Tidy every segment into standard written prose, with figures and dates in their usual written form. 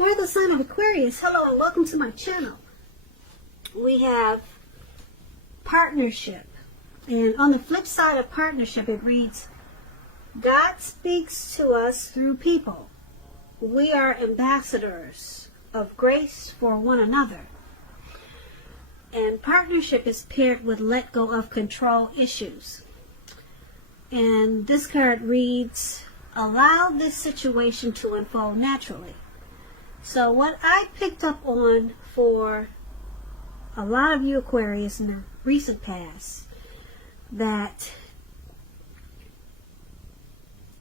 For the sign of Aquarius, hello and welcome to my channel. We have partnership. And on the flip side of partnership, it reads, God speaks to us through people. We are ambassadors of grace for one another. And partnership is paired with let go of control issues. And this card reads, allow this situation to unfold naturally. So what I picked up on for a lot of you Aquarius in the recent past, that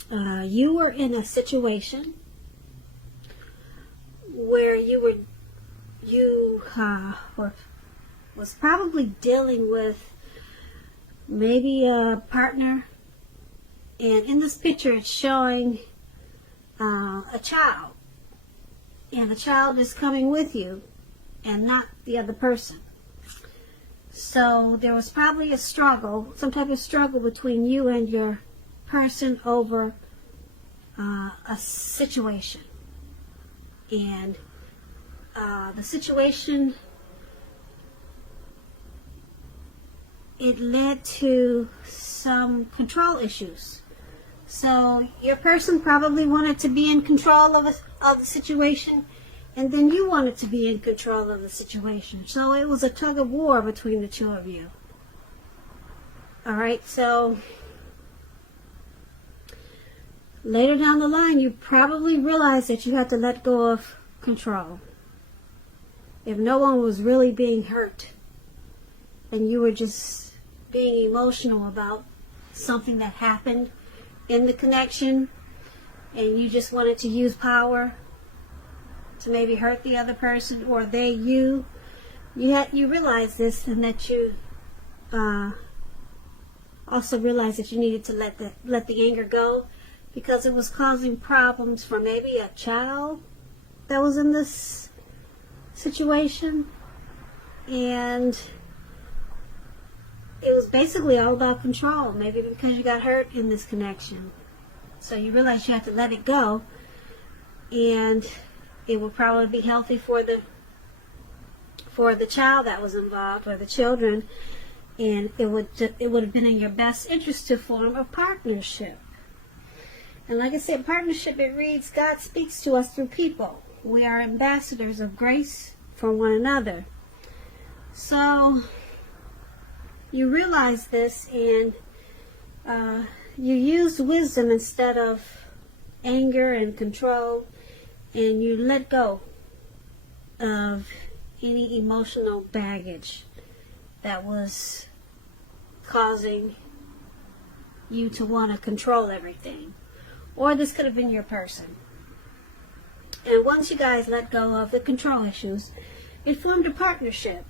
you were in a situation where you was probably dealing with maybe a partner, and in this picture it's showing a child, and the child is coming with you and not the other person. So there was probably a struggle, some type of struggle between you and your person over a situation. And the situation, it led to some control issues. So your person probably wanted to be in control of the situation, and then you wanted to be in control of the situation. So it was a tug of war between the two of you. Alright, so later down the line, you probably realized that you had to let go of control. If no one was really being hurt, and you were just being emotional about something that happened in the connection, and you just wanted to use power to maybe hurt the other person, or you realized this, and that you also realized that you needed to let the anger go, because it was causing problems for maybe a child that was in this situation. And it was basically all about control, maybe because you got hurt in this connection. So you realized you had to let it go, and it would probably be healthy for the child that was involved, or the children, and it would have been in your best interest to form a partnership. And like I said, partnership, it reads, God speaks to us through people. We are ambassadors of grace for one another. So you realize this, and you used wisdom instead of anger and control, and you let go of any emotional baggage that was causing you to want to control everything. Or this could have been your person. And once you guys let go of the control issues, it formed a partnership.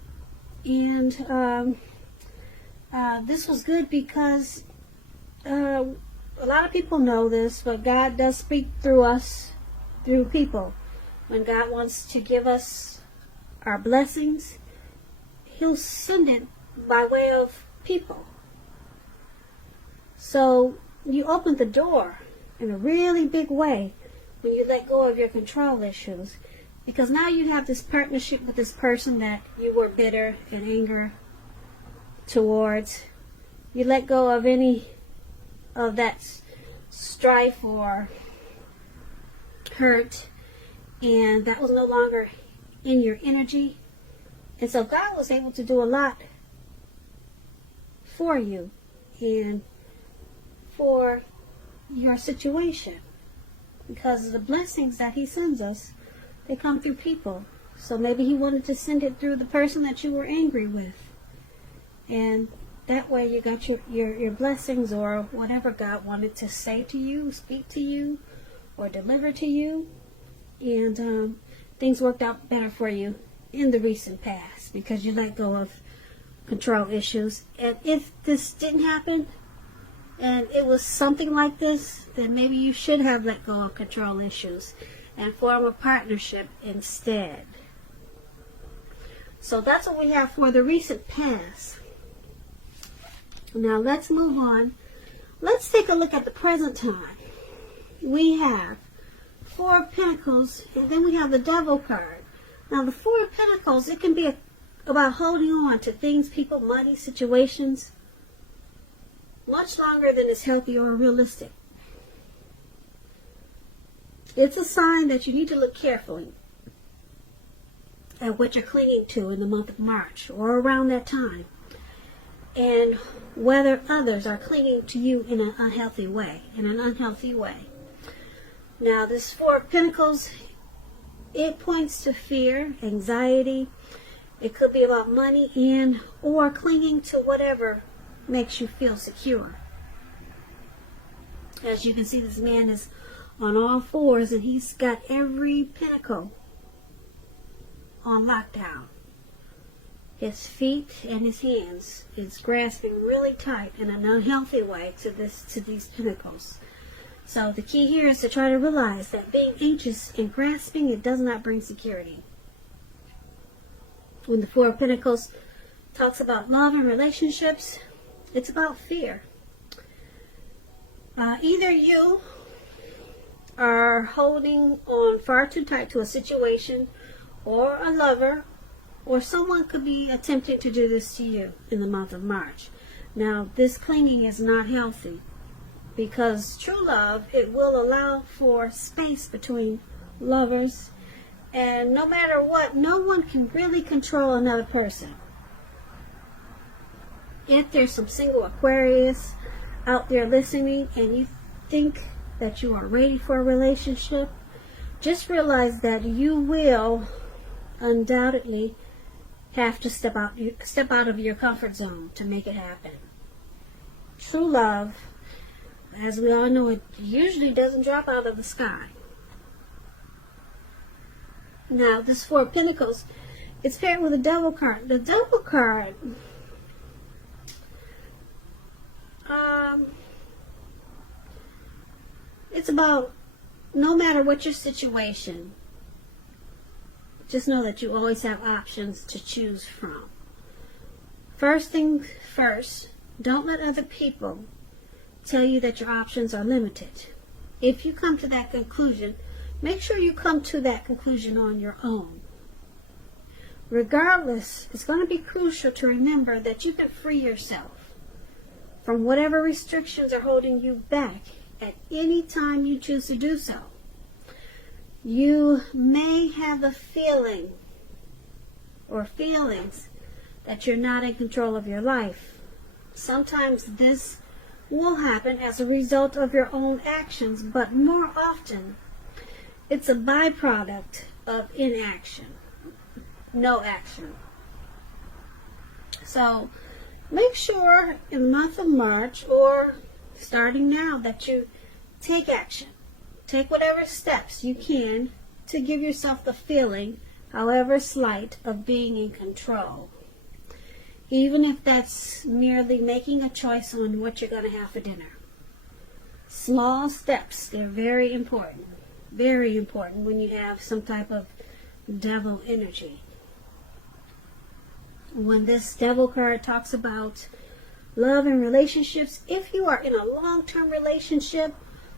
And this was good because a lot of people know this, but God does speak through us, through people. When God wants to give us our blessings, He'll send it by way of people. So you opened the door in a really big way when you let go of your control issues, because now you have this partnership with this person that you were bitter and anger towards. You let go of any of that strife or hurt, and that was no longer in your energy. And so God was able to do a lot for you and for your situation, because the blessings that He sends us, they come through people. So maybe He wanted to send it through the person that you were angry with, and that way you got your blessings, or whatever God wanted to say to you, speak to you, or deliver to you. And things worked out better for you in the recent past because you let go of control issues. And if this didn't happen, and it was something like this, then maybe you should have let go of control issues and form a partnership instead. So that's what we have for the recent past. Now let's move on. Let's take a look at the present time. We have Four of Pentacles, and then we have the Devil card. Now the Four of Pentacles, it can be about holding on to things, people, money, situations, much longer than is healthy or realistic. It's a sign that you need to look carefully at what you're clinging to in the month of March or around that time, and whether others are clinging to you in an unhealthy way. Now, this Four of Pentacles, it points to fear, anxiety. It could be about money and or clinging to whatever makes you feel secure. As you can see, this man is on all fours and he's got every pentacle on lockdown. His feet and his hands is grasping really tight in an unhealthy way to these pentacles. So the key here is to try to realize that being anxious and grasping, it does not bring security. When the Four of Pentacles talks about love and relationships, it's about fear. Either you are holding on far too tight to a situation, or a lover, or someone could be attempting to do this to you in the month of March. Now, this clinging is not healthy, because true love, it will allow for space between lovers, and no matter what, no one can really control another person. If there's some single Aquarius out there listening and you think that you are ready for a relationship, just realize that you will undoubtedly have to step out of your comfort zone to make it happen. True love, as we all know, it usually doesn't drop out of the sky. Now, this Four of Pentacles, it's paired with the Devil card. The Devil card, it's about no matter what your situation, just know that you always have options to choose from. First thing first, don't let other people tell you that your options are limited. If you come to that conclusion, make sure you come to that conclusion on your own. Regardless, it's going to be crucial to remember that you can free yourself from whatever restrictions are holding you back at any time you choose to do so. You may have a feeling or feelings that you're not in control of your life. Sometimes this will happen as a result of your own actions, but more often it's a byproduct of inaction, no action. So make sure in the month of March, or starting now, that you take action. Take whatever steps you can to give yourself the feeling, however slight, of being in control. Even if that's merely making a choice on what you're going to have for dinner. Small steps, they're very important. Very important when you have some type of devil energy. When this Devil card talks about love and relationships, if you are in a long-term relationship,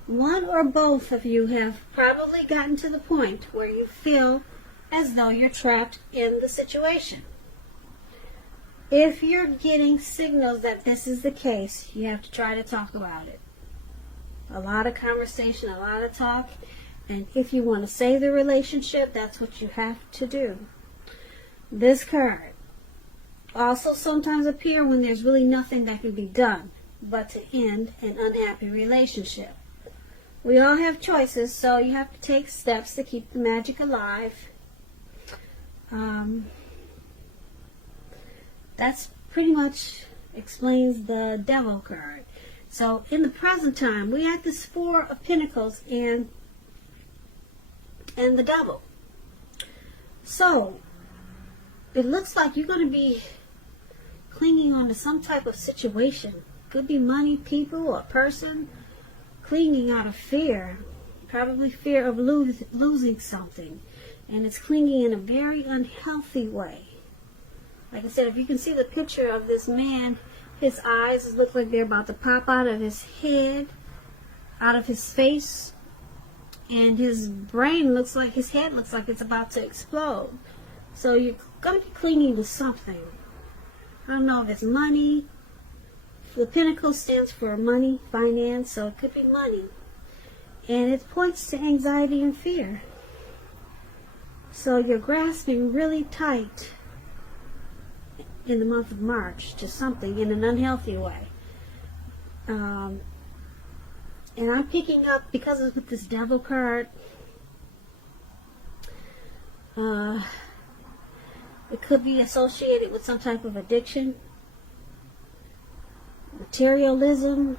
one or both of you have probably gotten to the point where you feel as though you're trapped in the situation. If you're getting signals that this is the case, you have to try to talk about it. A lot of conversation, a lot of talk, and if you want to save the relationship, that's what you have to do. This card also sometimes appears when there's really nothing that can be done but to end an unhappy relationship. We all have choices, so you have to take steps to keep the magic alive. That's pretty much explains the Devil card. So in the present time, we have this Four of Pentacles and the Devil. So it looks like you're going to be clinging on to some type of situation. Could be money, people, or person. Clinging out of fear, probably fear of losing something, and it's clinging in a very unhealthy way. Like I said, if you can see the picture of this man, his eyes look like they're about to pop out of his head, out of his face, and his brain looks like, his head looks like it's about to explode. So you're going to be clinging to something. I don't know if it's money. The Pentacle stands for money, finance, so it could be money. And it points to anxiety and fear. So you're grasping really tight in the month of March to something in an unhealthy way. And I'm picking up, because of this Devil card, it could be associated with some type of addiction, materialism,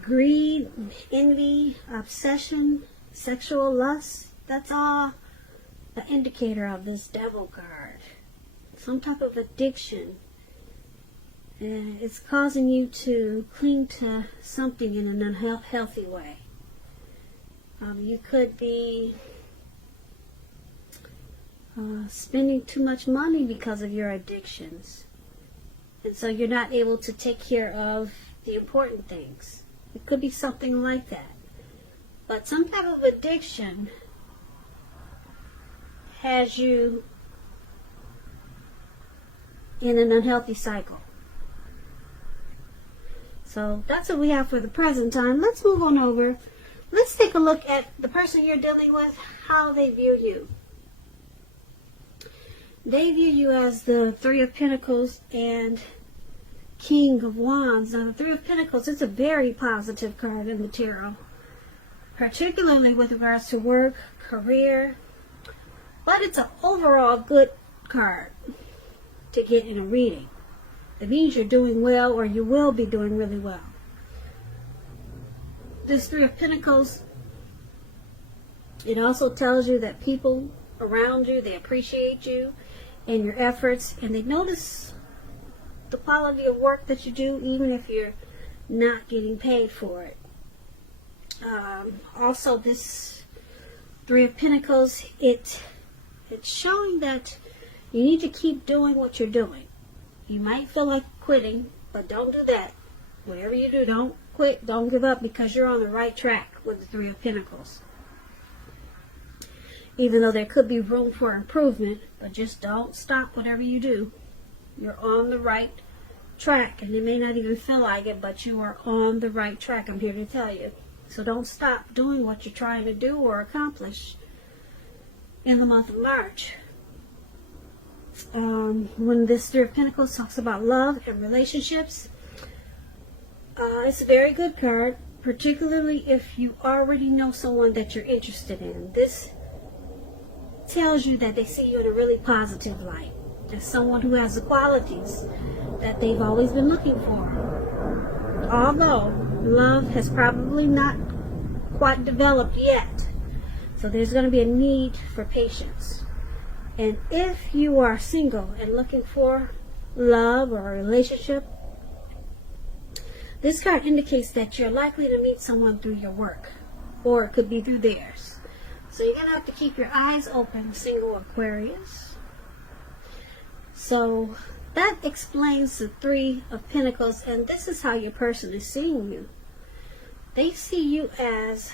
greed, envy, obsession, sexual lust. That's all an indicator of this Devil card. Some type of addiction. And it's causing you to cling to something in an unhealthy way. You could be spending too much money because of your addictions. And so you're not able to take care of the important things. It could be something like that. But some type of addiction has you in an unhealthy cycle. So that's what we have for the present time. Let's move on over. Let's take a look at the person you're dealing with, how they view you. They view you as the Three of Pentacles and King of Wands. Now, the Three of Pentacles is a very positive card in the tarot, particularly with regards to work, career, but it's an overall good card to get in a reading. It means you're doing well, or you will be doing really well. This Three of Pentacles, it also tells you that people around you, they appreciate you and your efforts, and they notice the quality of work that you do, even if you're not getting paid for it. Also, this Three of Pentacles, it's showing that you need to keep doing what you're doing. You might feel like quitting, but don't do that. Whatever you do, don't quit, don't give up, because you're on the right track with the Three of Pentacles. Even though there could be room for improvement, but just don't stop whatever you do. You're on the right track, and you may not even feel like it, but you are on the right track, I'm here to tell you. So don't stop doing what you're trying to do or accomplish in the month of March. When this Three of Pentacles talks about love and relationships, it's a very good card, particularly if you already know someone that you're interested in. This tells you that they see you in a really positive light, as someone who has the qualities that they've always been looking for. Although love has probably not quite developed yet, so there's going to be a need for patience. And if you are single and looking for love or a relationship, this card indicates that you're likely to meet someone through your work, or it could be through theirs. So you're going to have to keep your eyes open, single Aquarius. So that explains the Three of Pentacles, and this is how your person is seeing you. They see you as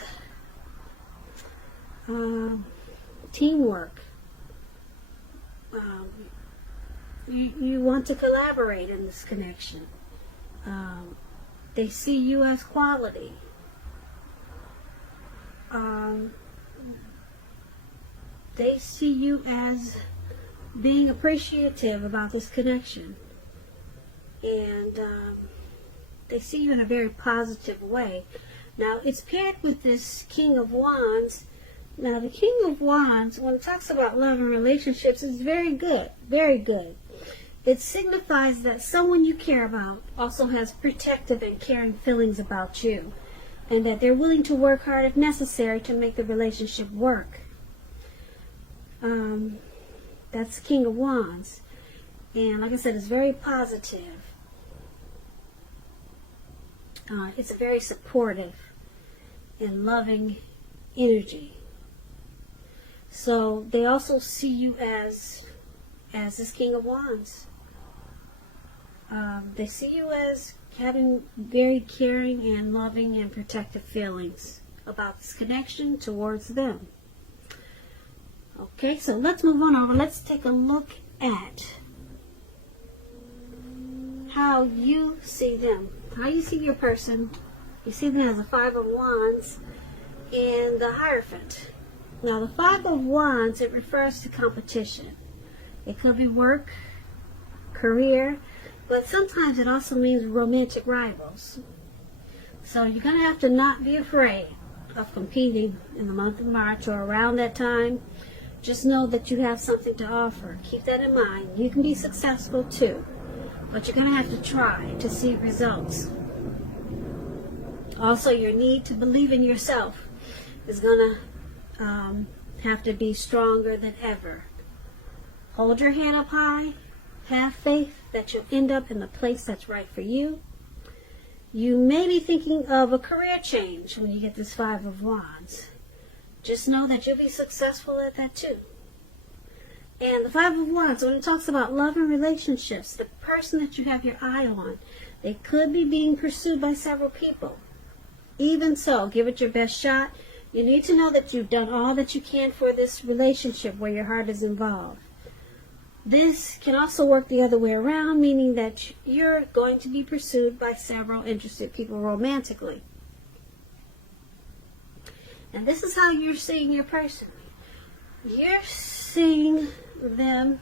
teamwork. You want to collaborate in this connection. They see you as quality. They see you as being appreciative about this connection. And they see you in a very positive way. Now, it's paired with this King of Wands. Now, the King of Wands, when it talks about love and relationships, is very good. Very good. It signifies that someone you care about also has protective and caring feelings about you, and that they're willing to work hard if necessary to make the relationship work. That's King of Wands. And like I said, it's very positive. It's a very supportive and loving energy. So they also see you as this King of Wands. They see you as having very caring and loving and protective feelings about this connection towards them. Okay, so let's move on over. Let's take a look at how you see them. How you see your person. You see them as a Five of Wands and the Hierophant. Now, the Five of Wands, it refers to competition. It could be work, career, but sometimes it also means romantic rivals. So you're going to have to not be afraid of competing in the month of March or around that time. Just know that you have something to offer. Keep that in mind. You can be successful too, but you're going to have to try to see results. Also, your need to believe in yourself is going to have to be stronger than ever. Hold your head up high. Have faith that you'll end up in the place that's right for you. You may be thinking of a career change when you get this Five of Wands. Just know that you'll be successful at that too. And the Five of Wands, when it talks about love and relationships, the person that you have your eye on, they could be being pursued by several people. Even so, give it your best shot. You need to know that you've done all that you can for this relationship where your heart is involved. This can also work the other way around, meaning that you're going to be pursued by several interested people romantically. And this is how you're seeing your person. You're seeing them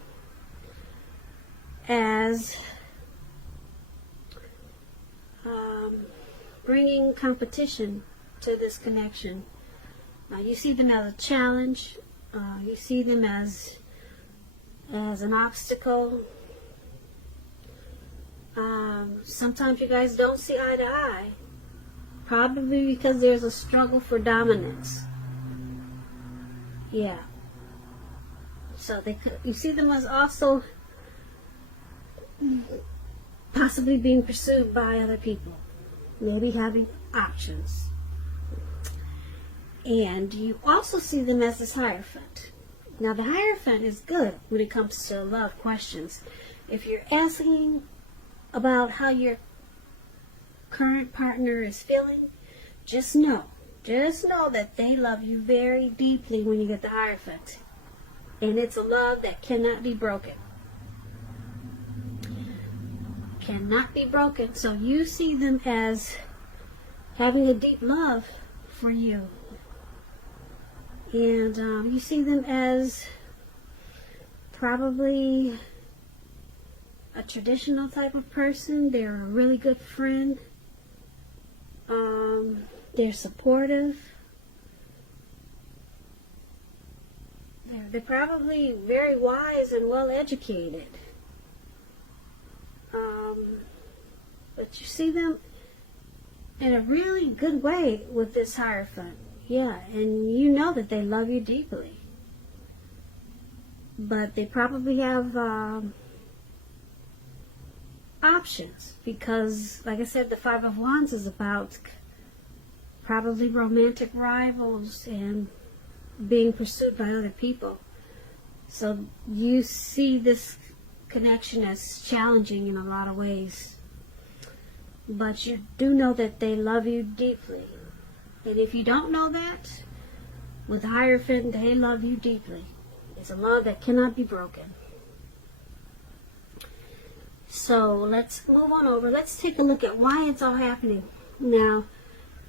as bringing competition to this connection. You see them as a challenge. You see them as an obstacle. Sometimes you guys don't see eye to eye, probably because there's a struggle for dominance. Yeah. So you see them as also possibly being pursued by other people, maybe having options. And you also see them as this Hierophant. Now, the Hierophant is good when it comes to love questions. If you're asking about how your current partner is feeling, just know that they love you very deeply when you get the Hierophant. And it's a love that cannot be broken. Cannot be broken. So you see them as having a deep love for you. And you see them as probably a traditional type of person. They're a really good friend. They're supportive. They're probably very wise and well educated. But you see them in a really good way with this Hierophant. Yeah, and you know that they love you deeply. But they probably have options because, like I said, the Five of Wands is about probably romantic rivals and being pursued by other people. So you see this connection as challenging in a lot of ways. But you do know that they love you deeply. And if you don't know that, with Hierophant, they love you deeply. It's a love that cannot be broken. So let's move on over. Let's take a look at why it's all happening. Now,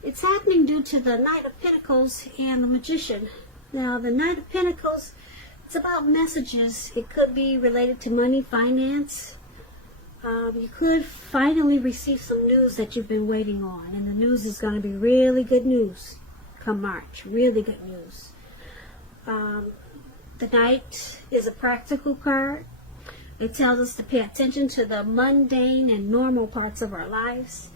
it's happening due to the Knight of Pentacles and the Magician. Now, the Knight of Pentacles, it's about messages. It could be related to money, finance. You could finally receive some news that you've been waiting on. And the news is going to be really good news come March. Really good news. The Knight is a practical card. It tells us to pay attention to the mundane and normal parts of our lives.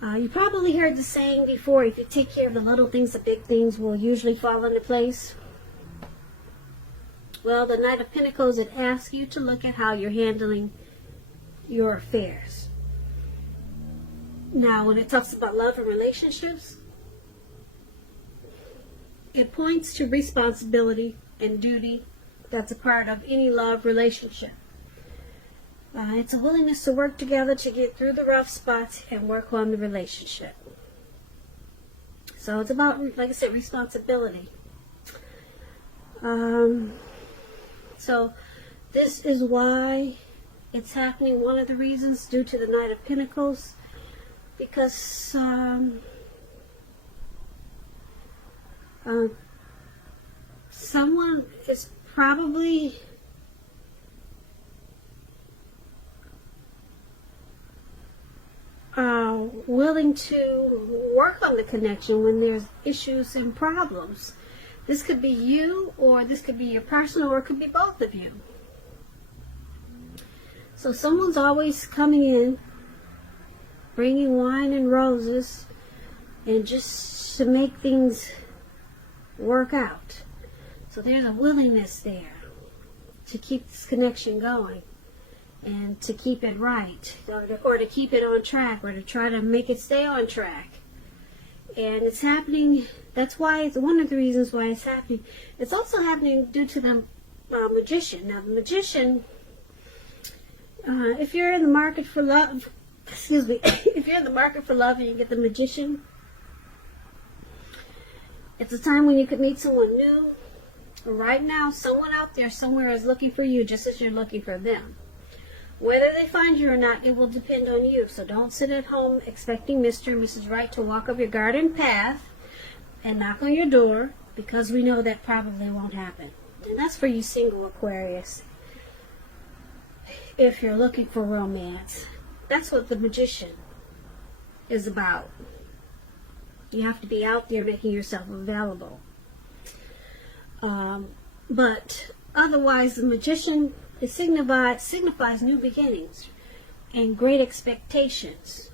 You probably heard the saying before, if you take care of the little things, the big things will usually fall into place. Well, the Knight of Pentacles, it asks you to look at how you're handling your affairs. Now, when it talks about love and relationships, it points to responsibility and duty that's a part of any love relationship. It's a willingness to work together to get through the rough spots and work on the relationship. So it's about, like I said, responsibility. So this is why it's happening. One of the reasons, due to the Knight of Pentacles, because someone is probably willing to work on the connection when there's issues and problems. This could be you, or this could be your person, or it could be both of you. So someone's always coming in, bringing wine and roses, and just to make things work out. So there's a willingness there to keep this connection going, and to keep it right, or to keep it on track, or to try to make it stay on track. And it's happening, that's why it's one of the reasons why it's happening. It's also happening due to the Magician. Now the Magician, if you're in the market for love, excuse me, if you're in the market for love and you get the Magician, it's a time when you could meet someone new. Right now, someone out there somewhere is looking for you just as you're looking for them. Whether they find you or not, it will depend on you. So don't sit at home expecting Mr. and Mrs. Right to walk up your garden path and knock on your door, because we know that probably won't happen. And that's for you single Aquarius. If you're looking for romance, that's what the Magician is about. You have to be out there making yourself available. But otherwise, the Magician, it signifies new beginnings and great expectations.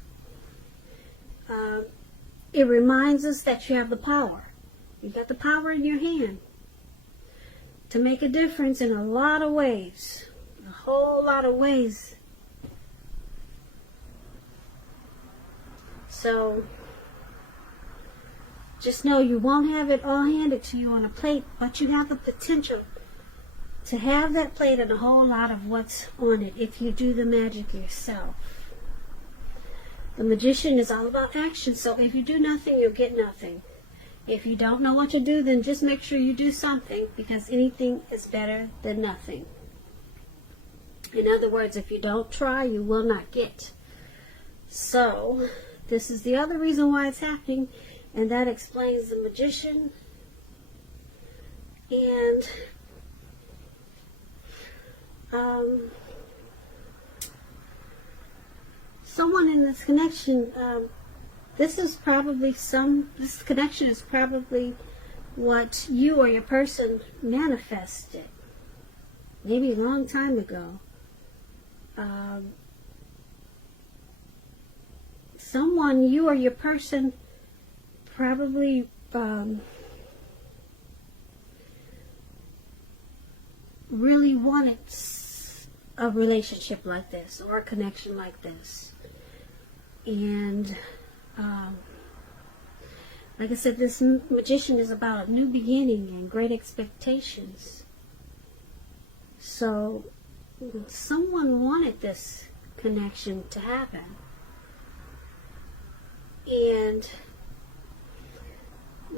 It reminds us that you have the power. You've got the power in your hand to make a difference in a lot of ways. A whole lot of ways. So just know you won't have it all handed to you on a plate, but you have the potential to have that plate and a whole lot of what's on it if you do the magic yourself. The Magician is all about action, so if you do nothing, you'll get nothing. If you don't know what to do, then just make sure you do something, because anything is better than nothing. In other words, if you don't try, you will not get. So this is the other reason why it's happening, and that explains the Magician. And someone in this connection, this connection is probably what you or your person manifested maybe a long time ago. Someone, you or your person, probably really wanted a relationship like this, or a connection like this. And like I said, this Magician is about a new beginning and great expectations. So someone wanted this connection to happen, and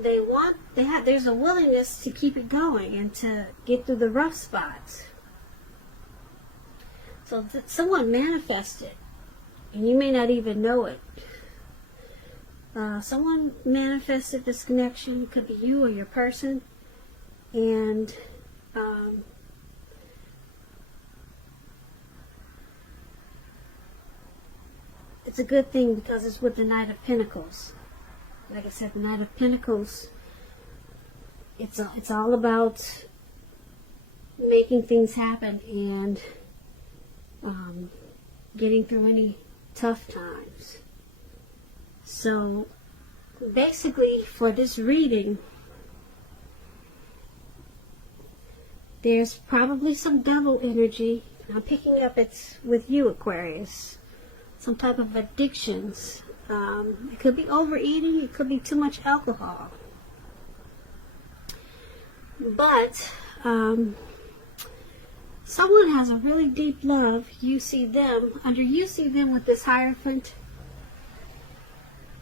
there's a willingness to keep it going and to get through the rough spots. So someone manifested, and you may not even know it. Someone manifested this connection. It could be you or your person, and it's a good thing because it's with the Knight of Pentacles. Like I said, the Knight of Pentacles, it's all about making things happen and getting through any tough times. So basically, for this reading, there's probably some double energy. I'm picking up it's with you, Aquarius. Some type of addictions. It could be overeating. It could be too much alcohol. But someone has a really deep love. You see them with this Hierophant.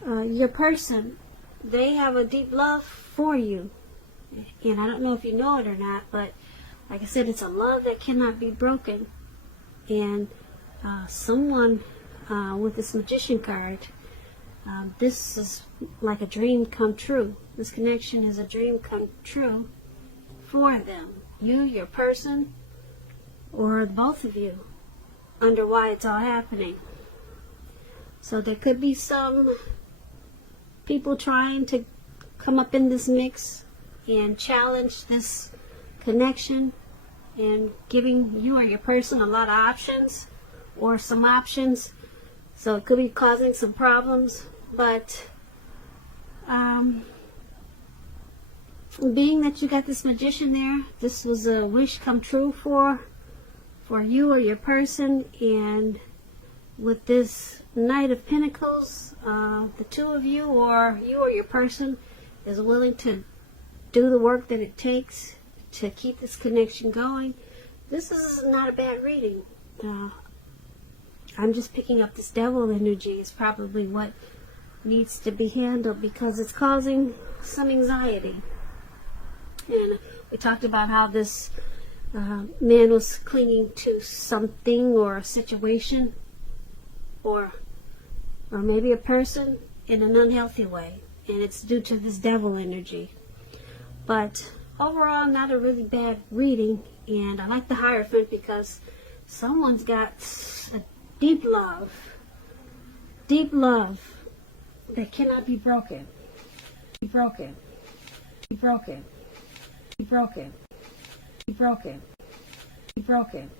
Your person they have a deep love for you. And I don't know if you know it or not, but like I said, it's a love that cannot be broken. And someone with this Magician card, this is like a dream come true. This connection is a dream come true for them. You, your person, or both of you, under why it's all happening. So there could be some people trying to come up in this mix and challenge this connection and giving you or your person a lot of options or some options. So it could be causing some problems. But being that you got this Magician there, this was a wish come true for you or your person. And with this Knight of Pentacles, the two of you or your person is willing to do the work that it takes to keep this connection going. This is not a bad reading. I'm just picking up this Devil energy. It's probably what needs to be handled because it's causing some anxiety. And we talked about how this man was clinging to something or a situation or maybe a person in an unhealthy way, and it's due to this Devil energy. But overall, not a really bad reading, and I like the Hierophant because someone's got a deep love that cannot be broken. Be broken. Be broken. Be broken. Be broken. Be broken.